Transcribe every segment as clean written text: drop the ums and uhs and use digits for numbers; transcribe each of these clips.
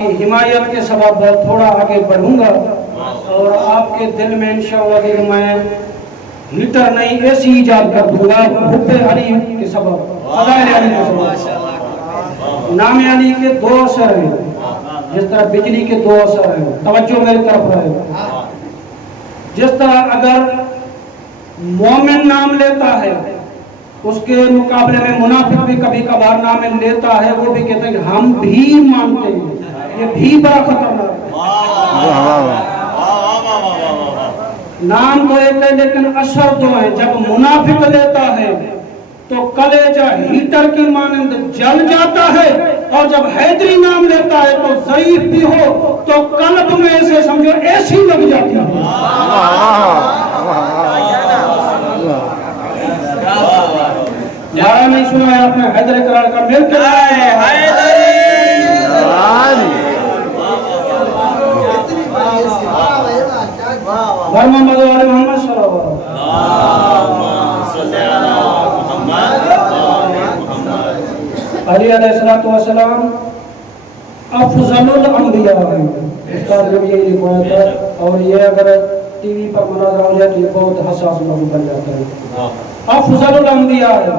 حمایت کے سبب تھوڑا آگے بڑھوں گا اور آپ کے دل میں انشاءاللہ کہ میں ہیٹر نہیں اے سی ایجاد کر دوں گا حب علی کے سبب، فضائل علی کے سبب۔ نام علی کے دو اثر ہیں، جس طرح بجلی کے دو اثر ہیں، توجہ میری طرف رہے۔ جس طرح اگر مومن نام لیتا ہے، اس کے مقابلے میں منافق بھی کبھی کبھار نام لیتا ہے، وہ بھی کہتے ہیں کہ ہم بھی مانتے ہیں، یہ بھی بڑا خطرناک ہے۔ نام تو ایک ہے لیکن اثر دو ہیں۔ جب منافق لیتا ہے تو کلیجہ ہیٹر کی مانند جل جاتا ہے، اور جب حیدری نام لیتا ہے تو ضعیف بھی ہو تو قلب میں سے سمجھو ایسی لگ جاتی ہے۔ نعرہ نہیں سنا ہے آپ نے حیدر قرار کا؟ مل کے محمد علی محمد صلی اللہ علیہ السلام افضل الانبیاء ہیں۔ استاد نے یہ لکھوایا تھا، اور یہ اگر ٹی وی پر مناظرہ ہو جائے تو یہ بہت حساس موضوع بن جاتا ہے۔ افضل الانبیاء ہے،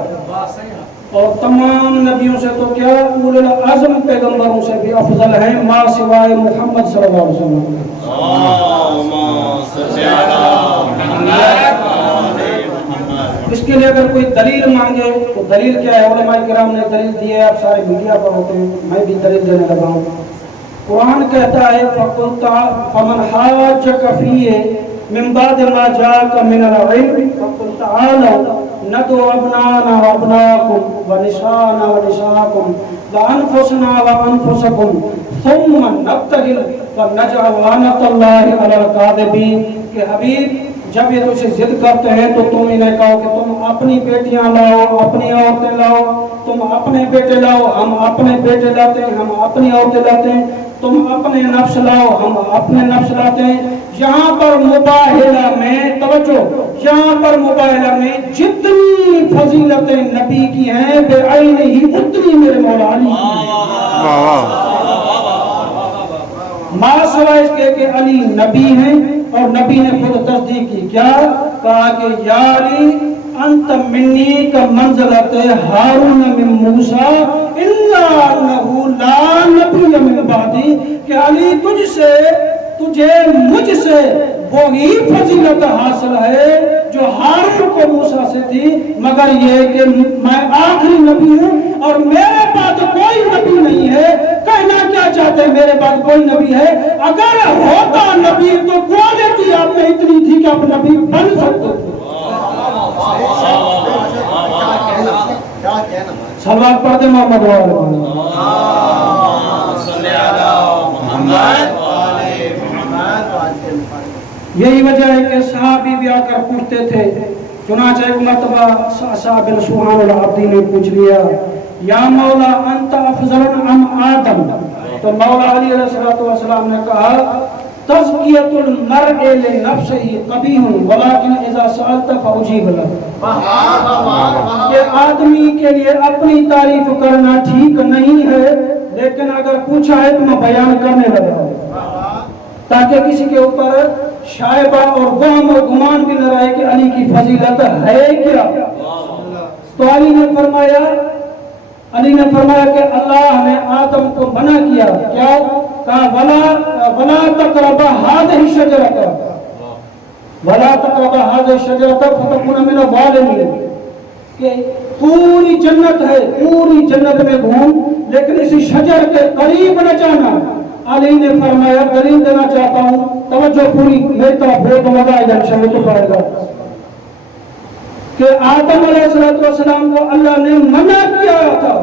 اور تمام نبیوں سے تو کیا اولو العزم پیغمبروں سے بھی افضل ہیں، ما سوائے محمد صلی اللہ علیہ وسلم۔ اس کے لیے اگر کوئی دلیل مانگے تو دلیل کیا ہے؟ علماء کرام نے دلیل دی ہے، آپ سارے میڈیا پر ہوتے ہیں، میں بھی دلیل دینے لگا ہوں۔ قرآن کہتا ہے فَمَنْ حَاجَّكَ فِيهِ مِنْ بَعْدِ مَا جَاءَكَ مِنَ الْعِلْمِ فَقُلْ تَعَالَوْا نَدْعُ أَبْنَاءَنَا وَأَبْنَاءَكُمْ وَنِسَاءَنَا وَنِسَاءَكُمْ وَأَنفُسَنَا وَأَنفُسَكُمْ ثُمَّ نَبْتَهِلْ فَنَجْعَلْ لَعْنَةَ اللَّهِ عَلَى الْكَاذِبِينَ۔ کہ حبیب جب یہ تجھے ضد کرتے ہیں تو تم انہیں کہو کہ تم اپنی بیٹیاں لاؤ، اپنی عورتیں لاؤ، تم اپنے بیٹے لاؤ، ہم اپنے بیٹے لاتے ہیں، ہم اپنی عورتیں لاتے ہیں، تم اپنے نفس لاؤ، ہم اپنے نفس لاتے ہیں۔ یہاں پر مباہلہ میں توجہ، یہاں پر مباہلہ میں جتنی فضیلتیں نبی کی ہیں بے عین ہی اتنی میرے مولا علی کی۔ ما سوائے اس کہ علی نبی ہیں، اور نبی نے خود تصدیق کی، کیا کہا کہ یا علی انت منی کا منزلت ہارون من موسیٰ الا انہو لا نبی من بعدی، کہ علی تجھے مجھ سے وہی فضیلت حاصل ہے جو ہارون کو موسیٰ سے تھی، مگر یہ کہ میں آخری نبی ہوں اور میرے بعد کوئی نبی نہیں ہے۔ کہنا کیا چاہتے ہیں میرے بعد کوئی نبی ہے؟ اگر ہوتا نبی تو کوالٹی آپ میں اتنی تھی کہ آپ نبی بن سکتے تھے۔ صلوات پڑھتے محمد یہی وجہ ہے کہ صحابی بھی آ کر پوچھتے تھے۔ چنانچہ ایک مرتبہ صاحب بن سبحان العبدی نے پوچھ لیا، یا مولا انت افضل ام آدم؟ تو مولا علی علیہ السلام نے کہا، تزکیۃ المرء لنفسہ قبیح ولکن اذا سألت فاجیب لک۔ کہ آدمی کے لیے اپنی تعریف کرنا ٹھیک نہیں ہے، لیکن اگر پوچھا ہے تو میں بیان کرنے لگا ہوں، تاکہ کسی کے اوپر شائبہ اور وہم اور گمان بھی نہ رہے کہ علی کی فضیلت ہے کیا۔ تو علی نے فرمایا کہ اللہ نے آدم کو منع کیا، کیا کہا؟ ولا تقربا هذه الشجرة ولا تقربا هذه الشجرة فتكون من الظالمين، کہ پوری جنت ہے، پوری جنت میں گھوم لیکن اسی شجر کے قریب نہ جانا۔ علی نے فرمایا دلیل دینا چاہتا ہوں، توجہ پوری میری طرف ہو تو مزہ آئے گا، انشاءاللہ تو پڑے گا، کہ آدم علیہ السلام کو اللہ نے منع کیا تھا،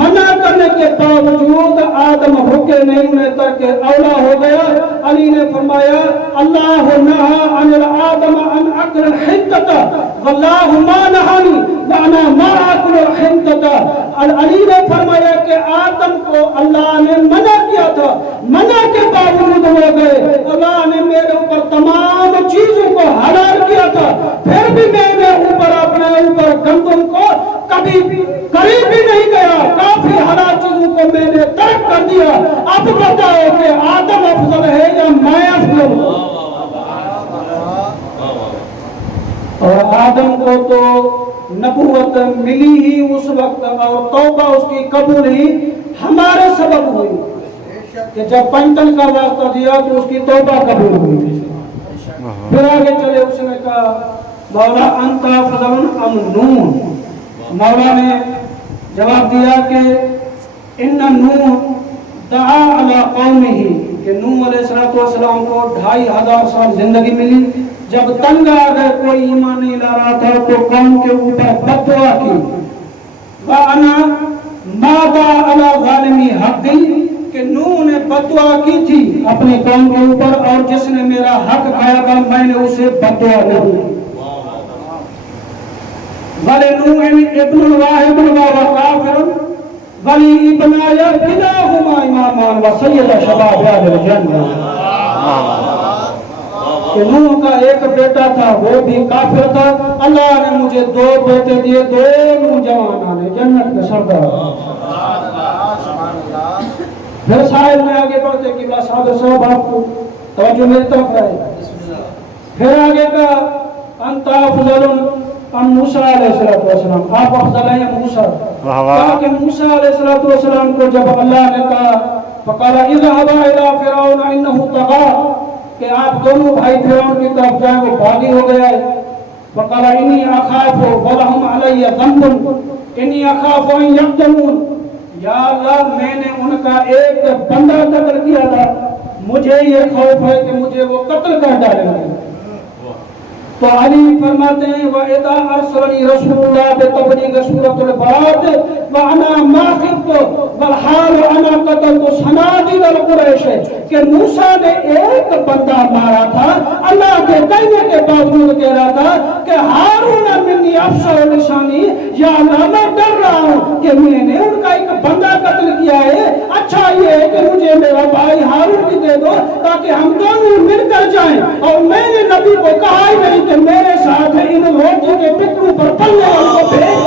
منع کرنے کے باوجود آدم رکے نہیں، انہیں ترک اولا ہو گیا۔ علی نے فرمایا اللہ نہا عن الآدم ان اکل الحنطۃ واللہ ما نہانی وانا ما اکل الحنطۃ۔ علی نے فرمایا کہ آدم کو اللہ نے منع کیا تھا، منع کے باوجود ہو گئے، اللہ نے میرے اوپر تمام چیزوں کو حلال کیا دیا تھا، پھر بھی میں نے اپنے اوپر گندم کو کبھی قریب بھی نہیں گیا، کافی حلال چیزوں کو میں نے ترک کر دیا۔ اب بتاؤ کہ آدم افضل ہے یا میں افضل ہوں؟ اور آدم کو تو نبوت ملی ہی اس وقت، اور توبہ اس کی قبول ہی ہمارے سبب ہوئی کہ جب پنٹن کا واسطہ دیا تو اس کی توبہ قبول ہوئی۔ پھر آگے چلے اس نے کہا مولا انت افضل ام نون؟ مولا نے جواب دیا کہ ان نون دعا علی قومہ، کہ نوح علیہ السلام کو 2500 سال زندگی ملی، جب تنگ آ گئے کوئی ایمان نہیں لا رہا تھا تو قوم کے اوپر بد دعا کی۔ وَأَنَا مَاذَا عَلَى ظَالِمِ حَقِّ، کہ نوح نے بد دعا کی تھی اپنی قوم کے اوپر، اور جس نے میرا حق کھایا تھا میں نے اسے بد دعا نہیں دی۔ وَلِنُوحٍ ابْنٌ وَاحِدٌ وَهُوَ كَافِرٌ وَلِابْنَایَ كِلَاهُمَا إِمَامٌ وَسَيِّدُ شَبَابِ أَهْلِ الْجَنَّةِ، کہ نوح کا ایک بیٹا تھا وہ بھی کافر تھا، اللہ نے مجھے 2 بیٹے دیے، دونوں جوانان جنت کے سردار۔ پھر سائل میں آگے بڑھتے کہ بس صاحب آپ کو توجہ میری طرف رہے۔ پھر آگے کا انت افضل ام موسیٰ علیہ السلام، آپ افضل ہیں یا موسیٰ؟ کہا کہ موسیٰ علیہ السلام کو جب اللہ نے کہا فقال اذهبا الى فرعون انه طغى، کہ آپ دونوں بھائی فرعون کی طرف جائیں، وہ باغی ہو گیا ہے۔ فقال انی اخاف ولهم علی ذنب انی اخاف ان یقتلون، یا اللہ میں نے ان کا ایک بندہ قتل کیا تھا، مجھے یہ خوف ہے کہ مجھے وہ قتل کر ڈالیں گے۔ تو علی فرماتے ہیں وَإِذَا أَرْسَلَنِي رَسُولُ اللَّهِ بِتَبْلِيغِ سُورَةِ الْبَلَاغِ وَأَنَا مَا خِفْتُ وَالْحَالُ أَنَا قَتَلْتُ صَنَادِيدَ الْقُرَيْشِ، کہ موسیٰ نے ایک بندہ مارا تھا، اللہ کے کہنے کے باوجود کہہ رہا تھا کہ ہارون منی افصح لسانی، یا اللہ میں ڈر رہا ہوں کہ میں نے ان کا ایک بندہ قتل کیا ہے، اچھا یہ ہے کہ مجھے میرا بھائی ہارون بھی دے دو تاکہ ہم دونوں مل کر جائیں۔ اور میں نے نبی کو کہا ہی نہیں کہ میرے ساتھ ان روٹی کے ٹکڑوں پر پلنے والوں کو بھیج۔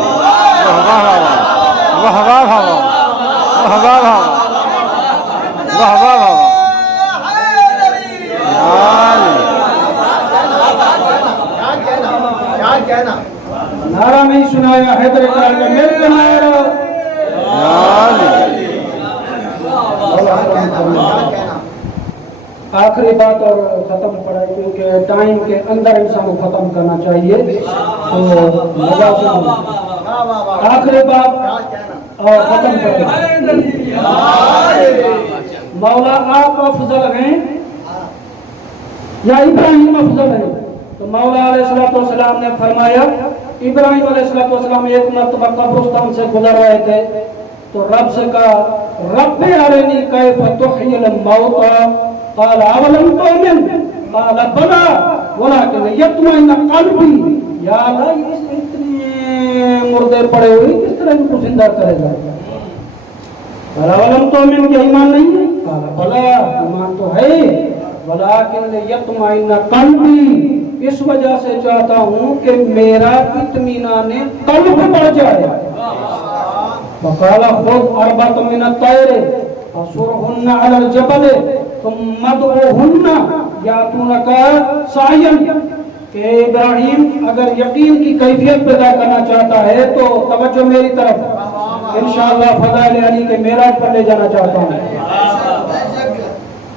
نعرہ نہیں سنایا حیدر اقرار کا مل کے نعرہ۔ آخری بات اور ختم پڑھائی، کیونکہ ٹائم کے اندر انسان کو ختم کرنا چاہیے تو مزہ سے آخری بات اور ختم پڑھائی۔ مولا آپ افضل ہیں یا ابراہیم افضل ہیں؟ تو مولا علیہ السلام نے فرمایا ابراہیم علیہ السلام ایک مرتبہ قبرستان سے گزر رہے تھے تو رب سے کہا رب ارنی کیف تحیی الموتى قال اولم تؤمن قال بلى ولكن ليطمئن قلبي، یا اللہ اتنے مردے پڑے ہوئے کس طرح ان کو زندہ کرے گا؟ قال اولم تؤمن، کیا ایمان نہیں ہے؟ قال بلى، ایمان تو ہے، ولكن ليطمئن قلبي، اس وجہ سے چاہتا ہوں کہ میرا اطمینان قلب بڑھ جائے۔ وقال خذ أربعة من الطير فصرهن على الجبل ثم ادعوهن يأتونك سعيا، کہ ابراہیم اگر یقین کی کیفیت پیدا کرنا چاہتا ہے تو توجہ میری طرف، انشاءاللہ فضائل علی کے معراج پر لے جانا چاہتا ہوں۔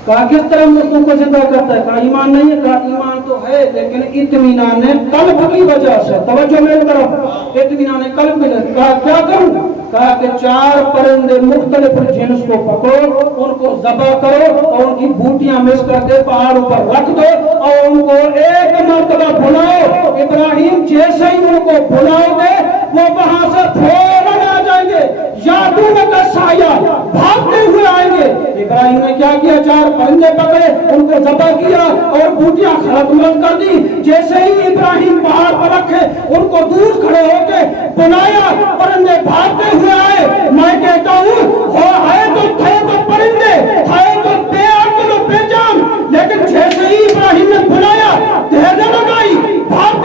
کہا کس طرح مردوں کو زندہ کرتا ہے؟ کہا ایمان نہیں ہے؟ کہا ایمان تو ہے لیکن اطمینان قلب کی وجہ سے، توجہ میری طرف، اطمینان قلب کی وجہ سے۔ کہا کیا کروں؟ کہا کہ 4 پرندے مختلف جنس کو پکڑو، ان کو ذبح کرو اور ان کی بوٹیاں مس کر کے پہاڑوں پر رکھ دو اور ان کو ایک مرتبہ بھلاؤ۔ ابراہیم جیسے ہی ان کو بھلاؤ گے وہ وہاں سے فوراً آ جائیں گے، یاتونک سعیا، بھاگتے ہوئے آئیں گے۔ ابراہیم نے کیا کیا؟ 4 پرندے پکڑے، ان کو ذبح کیا اور بوٹیاں خرد کر دی۔ جیسے ہی ابراہیم پہاڑ پر رکھے ان کو دور کھڑے ہو کے بلایا، پرندے بھاگتے ہوئے آئے۔ میں کہتا ہوں وہ ہے تو تھے تو پرندے، تھے تو بے عقل و بے جان، لیکن جیسے ہی ابراہیم نے بلایا، دہنے لگائی، بھاگ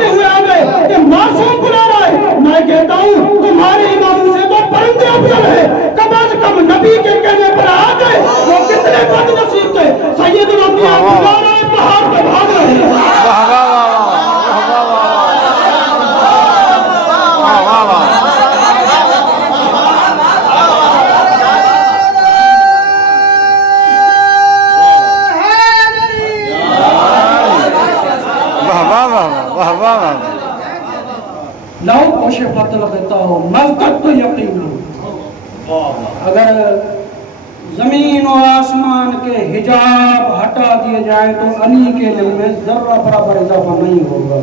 دیے جائیں تو علی کے علم میں ذرہ برابر اضافہ نہیں ہوگا.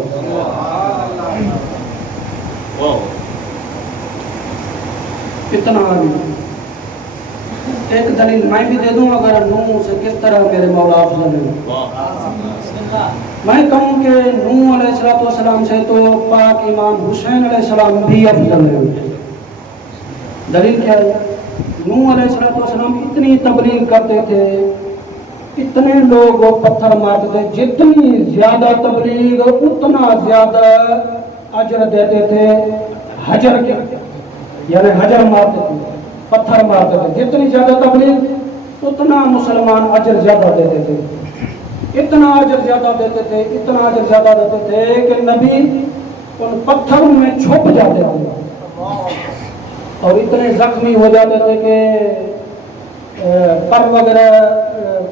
اتنا علی. ایک دلیل میں بھی دے دوں اگر نوح سے کس طرح میرے مولا افضل ہے. میں کہوں کہ نوح علیہ السلام سے تو پاک امام حسین علیہ السلام بھی افضل ہے. دلیل کیا ہے؟ نوح علیہ السلام اتنی تبلیغ کرتے تھے, اتنے لوگ وہ پتھر مارتے تھے, جتنی زیادہ تبلیغ اتنا زیادہ اجر دیتے تھے حجر کے, یعنی حجر مارتے تھے, پتھر مارتے تھے. جتنی زیادہ تبلیغ اتنا مسلمان اجر زیادہ دیتے تھے, اتنا اجر زیادہ دیتے تھے, اتنا اجر زیادہ دیتے تھے کہ نبی ان پتھروں میں چھپ جاتے تھے اور اتنے زخمی ہو جاتے تھے کہ پر وغیرہ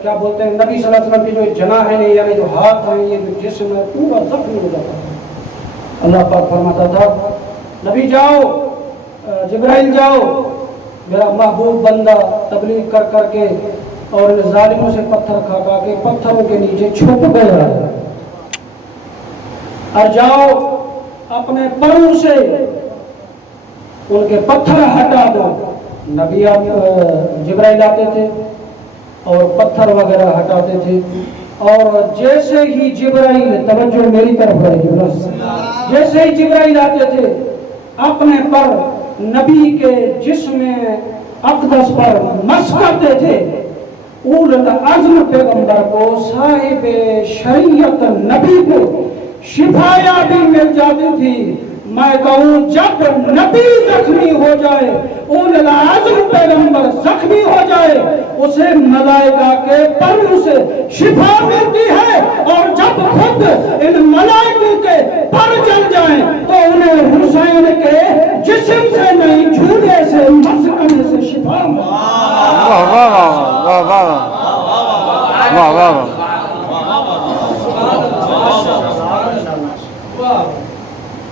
کیا بولتے ہیں نبی صلی اللہ علیہ وسلم کی جو جناح ہیں یعنی جو ہاتھ ہیں یہ جو جسم ہے پورا زخمی ہو جاتا تھا. اللہ پاک فرماتا تھا نبی جاؤ, جبرائیل جاؤ, میرا محبوب بندہ تبلیغ کر کر کے اور ان ظالموں سے پتھر کھا کھا کے پتھروں کے نیچے چھپ گیا ہے, اور جاؤ اپنے پروں سے ان کے پتھر ہٹا دو. نبی جبرائیل آتے تھے اور پتھر وغیرہ ہٹاتے تھے, اور جیسے ہی جبرائیل, توجہ میری طرف رہے گی بس, جیسے ہی جبرائیل آتے تھے اپنے پر نبی کے جسم اقدس پر مس کرتے تھے, اول العزم پیغمبر کو, صاحب شریعت نبی کو شفایا بھی مل جاتی تھی. میں کہوں جب نبی زخمی ہو جائے, اول العزم پیغمبر زخمی ہو جائے, اسے ملائکہ کے پروں سے شفا ملتی ہے, اور جب خود ان ملائکوں کے پر جل جائیں تو انہیں حسین کے جسم سے نہیں جھولے سے مس کرنے سے شفا ملتی ہے.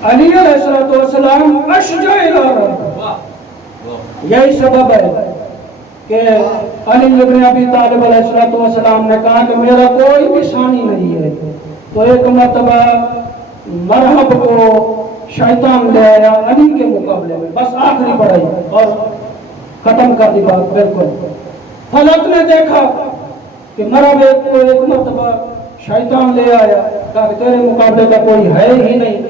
علی علیہ السلام اشجع العرب. یہی سبب ہے کہ علی ابن ابی طالب علیہ السلام نے کہا کہ میرا کوئی بھی ثانی نہیں ہے, تو ایک مرتبہ مرحب کو شیطان لے آیا علی کے مقابلے میں, بس آخری پڑھائی اور ختم کر دی بات بالکل. فلک نے دیکھا کہ مرحب کو ایک مرتبہ شیطان لے آیا, کہا کہ تیرے مقابلے کا کوئی ہے ہی نہیں.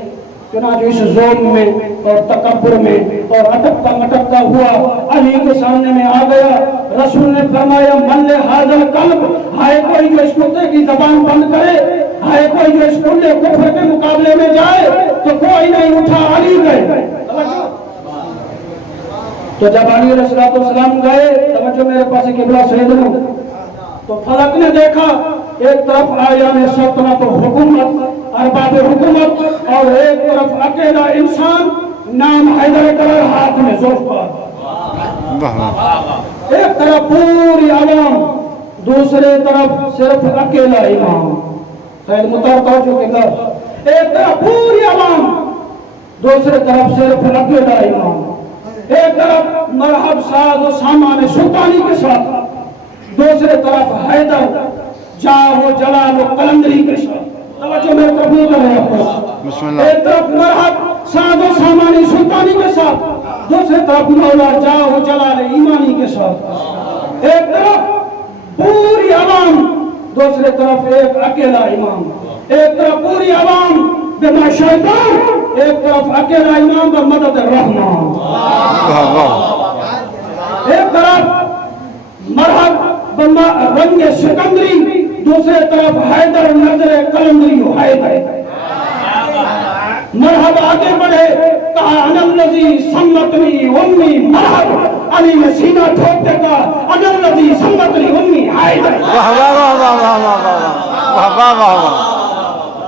چنانچہ اس ظلم میں اور تکبر میں اور اٹکتا مٹکتا ہوا علی کے سامنے میں آ گیا. رسول نے فرمایا من لہذا قلب, ہائے کوئی جو اس کتے کی زبان بند کرے, ہائے کوئی جو اس کتے کفر کے مقابلے میں جائے, تو کوئی نہیں اٹھا, علی گئے. تو جب علی علیہ السلام گئے, توجہ میرے پاس قبلہ سیدنا, تو فلک نے دیکھا ایک طرف آیان سلطنت و حکومت, ارباب حکومت, اور ایک طرف اکیلا انسان نام حیدر کرر ہاتھ میں ذوالفقار, ایک طرف پوری عوام, دوسرے طرف صرف اکیلا امام. خیر متوجہ جو کہ ایک طرف پوری عوام, دوسرے طرف صرف اکیلا امام, ایک طرف مرحب ساز و سامان سلطانی کے ساتھ, دوسرے طرف حیدر جاہ و جلال و قلندری کے ساتھ. توجہ میں قبول کر رہے ہیں. ایک طرف مرحب ساز و سامانی سلطانی کے ساتھ, دوسرے طرف مولا جاہ و جلال ایمانی کے ساتھ. ایک طرف پوری عوام, دوسرے طرف ایک اکیلا امام. ایک طرف پوری عوام بما شیطان, ایک طرف اکیلا امام بمدد الرحمن. ایک طرف مرحب رنگ سکندری, دوسرے طرف حیدر نظر قلندری حیدر. مرحب آگے بڑھے, کہا انا الذی سمتنی امی مرحب, علی نے سینہ ٹھوکتے کہا انا الذی سمتنی امی حیدر.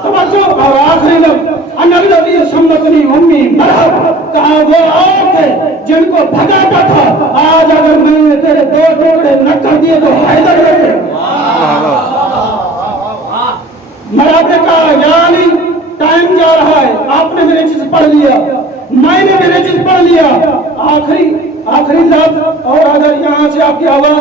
توجہ. اور آخری لفظ انا الذی سمتنی امی مرحب, کہا وہ آگ ہے جن کو بھگاتا تھا, آج اگر میں نے تیرے دو ٹکڑے نہ کر دیے تو حیدر رہے. مرحب نے کہا یا علی ٹائم جا رہا ہے, آپ نے میرے چیز پڑھ لیا, میں نے میرے چیز پڑھ لیا. آخری لفظ, اور اگر یہاں سے آپ کی آواز